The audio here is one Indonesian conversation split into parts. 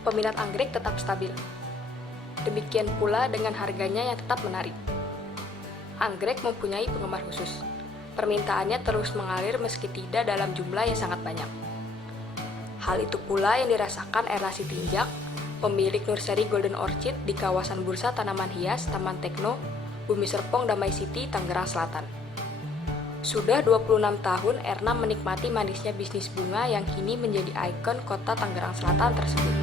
peminat anggrek tetap stabil. Demikian pula dengan harganya yang tetap menarik. Anggrek mempunyai penggemar khusus. Permintaannya terus mengalir meski tidak dalam jumlah yang sangat banyak. Hal itu pula yang dirasakan Erna Sitinjak, pemilik nursery Golden Orchid di kawasan Bursa Tanaman Hias Taman Tekno, Bumi Serpong, Damai City, Tangerang Selatan. Sudah 26 tahun Erna menikmati manisnya bisnis bunga yang kini menjadi ikon kota Tangerang Selatan tersebut.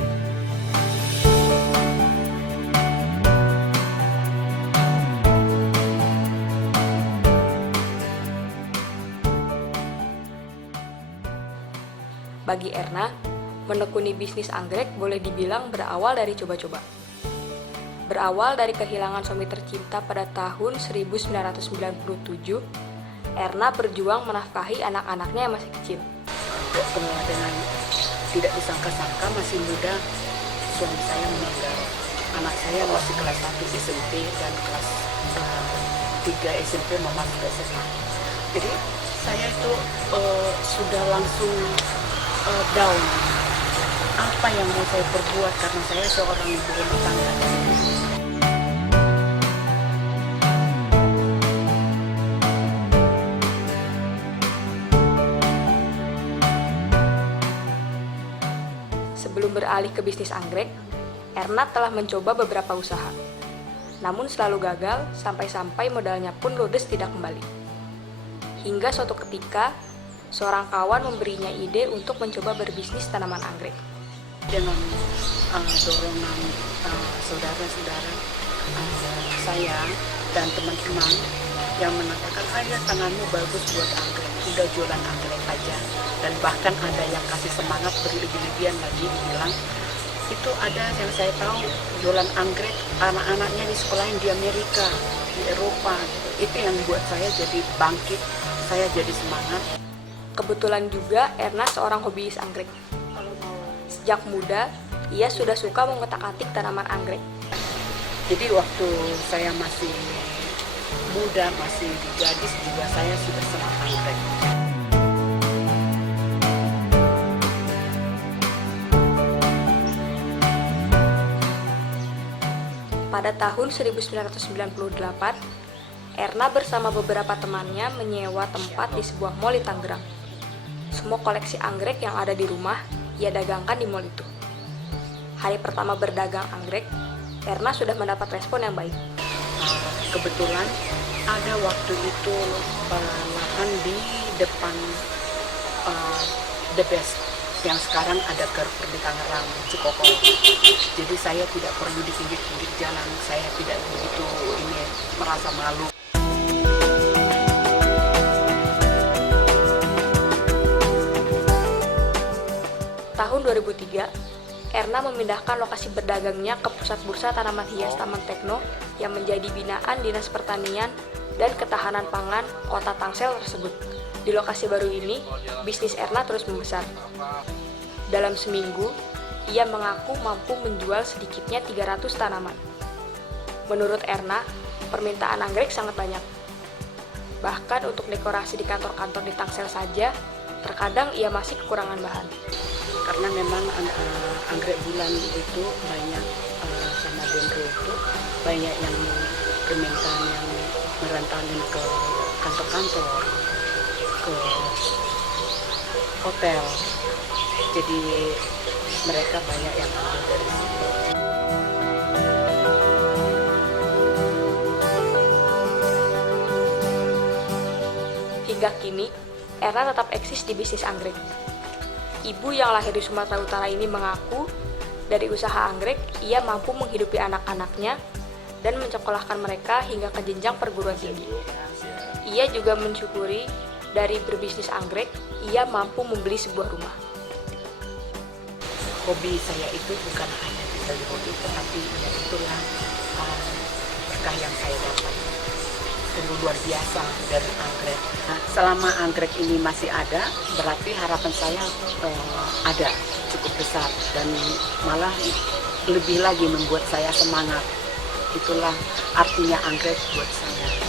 Bagi Erna, menekuni bisnis anggrek boleh dibilang berawal dari coba-coba. Berawal dari kehilangan suami tercinta pada tahun 1997, Erna berjuang menafkahi anak-anaknya yang masih kecil. Dengan tidak disangka-sangka masih muda, suami saya meninggal. Anak saya masih kelas 1 SMP dan kelas 3 SMP memasuki SMA. Jadi saya itu sudah langsung down. Apa yang mau saya perbuat karena saya seorang ibu rumah tangga. Sebelum beralih ke bisnis anggrek, Erna telah mencoba beberapa usaha. Namun selalu gagal sampai-sampai modalnya pun ludes tidak kembali. Hingga suatu ketika, seorang kawan memberinya ide untuk mencoba berbisnis tanaman anggrek. Dengan dorongan saudara-saudara saya dan teman-teman yang mengatakan, ayah tanganmu bagus buat anggrek, udah jualan anggrek aja. Dan bahkan ada yang kasih semangat berlebih-lebihan lagi, bilang itu ada yang saya tahu jualan anggrek anak-anaknya di sekolahin di Amerika, di Eropa gitu. Itu yang buat saya jadi bangkit, saya jadi semangat. Kebetulan juga Erna seorang hobiis anggrek. Sejak muda, ia sudah suka mengotak-atik tanaman anggrek. Jadi waktu saya masih muda, masih gadis juga saya sudah senang anggrek. Pada tahun 1998, Erna bersama beberapa temannya menyewa tempat di sebuah mall di Tangerang. Semua koleksi anggrek yang ada di rumah, ia dagangkan di mall itu. Hari pertama berdagang anggrek, Erna sudah mendapat respon yang baik. Kebetulan ada waktu itu lahan di depan The Best yang sekarang ada Carrefour di Tangerang, Cikoko. Jadi saya tidak perlu di pinggir-pinggir jalan, saya tidak begitu merasa malu. Tahun 2003, Erna memindahkan lokasi berdagangnya ke pusat bursa tanaman hias Taman Tekno yang menjadi binaan Dinas Pertanian dan Ketahanan Pangan Kota Tangsel tersebut. Di lokasi baru ini, bisnis Erna terus membesar. Dalam seminggu, ia mengaku mampu menjual sedikitnya 300 tanaman. Menurut Erna, permintaan anggrek sangat banyak. Bahkan untuk dekorasi di kantor-kantor di Tangsel saja, terkadang ia masih kekurangan bahan. Karena memang anggrek bulan itu banyak sama dendro itu banyak yang permintaan yang merantauin ke kantor-kantor, ke hotel. Jadi mereka banyak yang ambil dari sini. Hingga kini, Erna tetap eksis di bisnis anggrek. Ibu yang lahir di Sumatera Utara ini mengaku, dari usaha anggrek, ia mampu menghidupi anak-anaknya dan mensekolahkan mereka hingga ke jenjang perguruan tinggi. Ia juga mensyukuri dari berbisnis anggrek, ia mampu membeli sebuah rumah. Hobi saya itu bukan hanya bisa hobi, tetapi ya itulah berkah yang saya dapat. Luar biasa dari anggrek. Nah, selama anggrek ini masih ada, berarti harapan saya ada cukup besar dan malah lebih lagi membuat saya semangat. Itulah artinya anggrek buat saya.